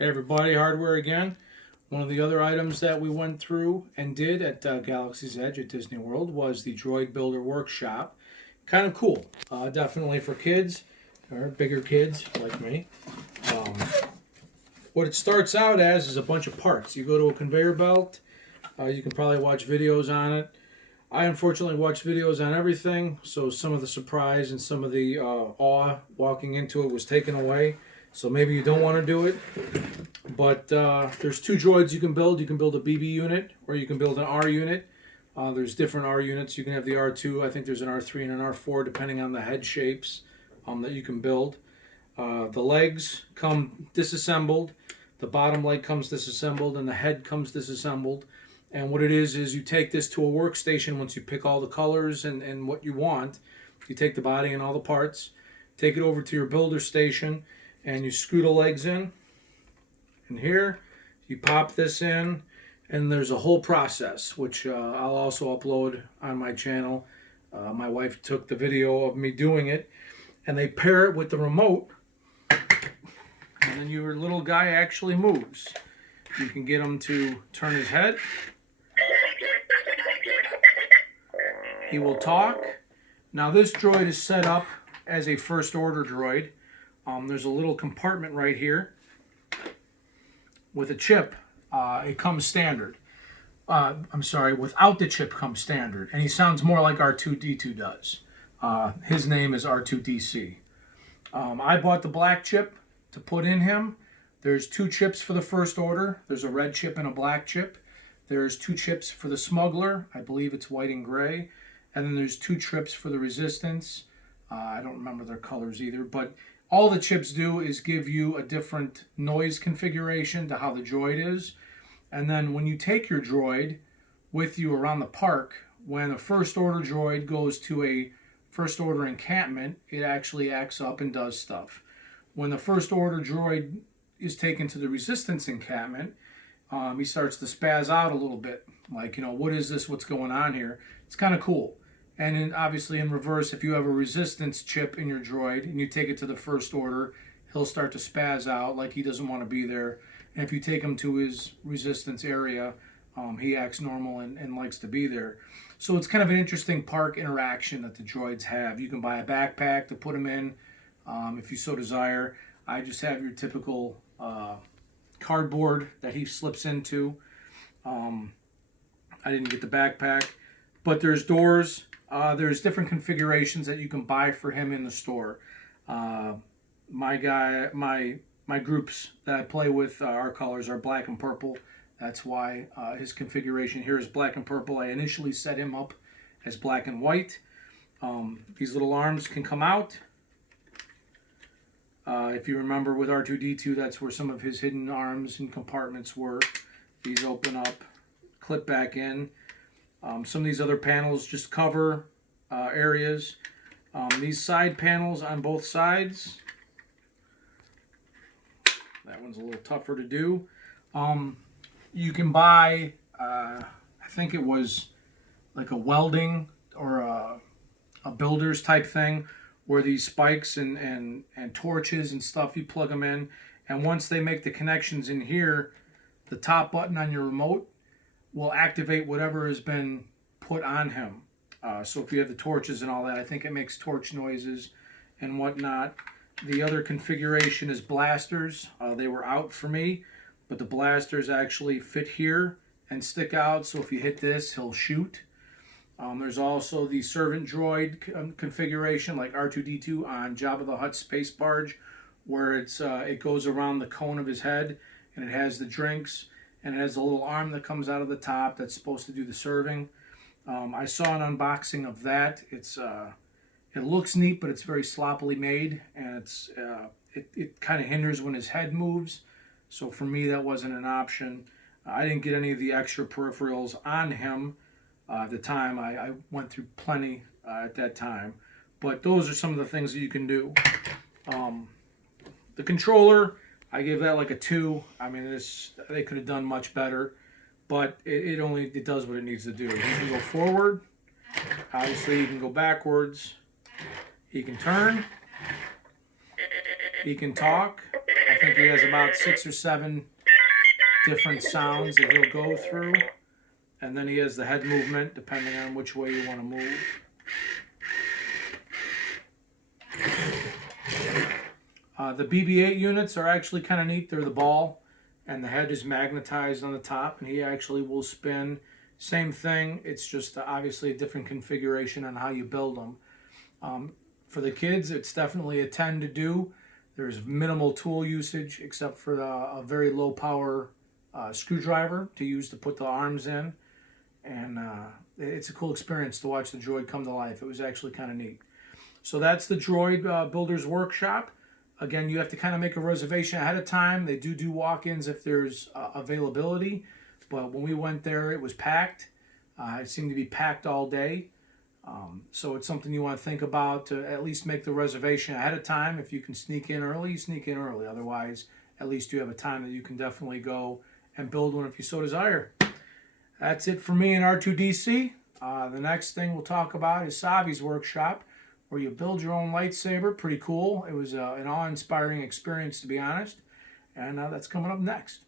Hey everybody, hardware again. One of the other items that we went through and did at Galaxy's Edge at Disney World was the Droid Builder Workshop. Kind of cool. Definitely for kids, or bigger kids like me. Um, what it starts out as is a bunch of parts. You go to a conveyor belt. You can probably watch videos on it. I unfortunately watch videos on everything, so some of the surprise and some of the awe walking into it was taken away. So maybe you don't want to do it. But there's two droids you can build. You can build a BB unit or you can build an R unit. There's different R units. You can have the R2. I think there's an R3 and an R4 depending on the head shapes that you can build. The legs come disassembled. The bottom leg comes disassembled and the head comes disassembled. And what it is you take this to a workstation once you pick all the colors and what you want. You take the body and all the parts, take it over to your builder station, and you screw the legs in. And here, you pop this in, and there's a whole process, which I'll also upload on my channel. My wife took the video of me doing it, and they pair it with the remote, and then your little guy actually moves. You can get him to turn his head. He will talk. Now this droid is set up as a first order droid. There's a little compartment right here with a chip. It comes standard. I'm sorry, without the chip comes standard. And he sounds more like R2-D2 does. His name is R2-DC. I bought the black chip to put in him. There's two chips for the first order. There's a red chip and a black chip. There's two chips for the smuggler. I believe it's white and gray. And then there's two chips for the resistance. I don't remember their colors either, but all the chips do is give you a different noise configuration to how the droid is. And then when you take your droid with you around the park, when a first order droid goes to a first order encampment, it actually acts up and does stuff. When the first order droid is taken to the resistance encampment, he starts to spaz out a little bit. Like, what is this? What's going on here? It's kind of cool. And then obviously in reverse, if you have a resistance chip in your droid and you take it to the first order, he'll start to spaz out like he doesn't want to be there. And if you take him to his resistance area, he acts normal and likes to be there. So it's kind of an interesting park interaction that the droids have. You can buy a backpack to put them in if you so desire. I just have your typical cardboard that he slips into. I didn't get the backpack, but there's doors. There's different configurations that you can buy for him in the store. My groups that I play with, our colors are black and purple. That's why his configuration here is black and purple. I initially set him up as black and white. These little arms can come out. If you remember with R2-D2, that's where some of his hidden arms and compartments were. These open up, clip back in. Some of these other panels just cover areas. These side panels on both sides, that one's a little tougher to do. You can buy, I think it was like a welding or a builder's type thing, where these spikes and torches and stuff, you plug them in, and once they make the connections in here, the top button on your remote will activate whatever has been put on him. So if you have the torches and all that, I think it makes torch noises and whatnot. The other configuration is blasters. They were out for me, but the blasters actually fit here and stick out, so if you hit this, he'll shoot. There's also the servant droid configuration like R2-D2 on Jabba the Hutt space barge, where it goes around the cone of his head and it has the drinks. And it has a little arm that comes out of the top that's supposed to do the serving. I saw an unboxing of that. It looks neat, but it's very sloppily made, and it kind of hinders when his head moves. So for me, that wasn't an option. I didn't get any of the extra peripherals on him at the time. I went through plenty at that time. But those are some of the things that you can do. The controller, I gave that like a 2. I mean, they could have done much better, but it does what it needs to do. You can go forward. Obviously, you can go backwards. He can turn. He can talk. I think he has about 6 or 7 different sounds that he'll go through. And then he has the head movement depending on which way you want to move. The BB-8 units are actually kind of neat. They're the ball, and the head is magnetized on the top, and he actually will spin. Same thing. It's just obviously a different configuration on how you build them. For the kids, it's definitely a 10 to do. There's minimal tool usage except for a very low power screwdriver to use to put the arms in. And it's a cool experience to watch the droid come to life. It was actually kind of neat. So that's the Droid Builders Workshop. Again, you have to kind of make a reservation ahead of time. They do walk-ins if there's availability. But when we went there, it was packed. It seemed to be packed all day. So it's something you want to think about to at least make the reservation ahead of time. If you can sneak in early, sneak in early. Otherwise, at least you have a time that you can definitely go and build one if you so desire. That's it for me in R2-DC. The next thing we'll talk about is Savi's workshop, where you build your own lightsaber. Pretty cool. It was an awe-inspiring experience, to be honest. And that's coming up next.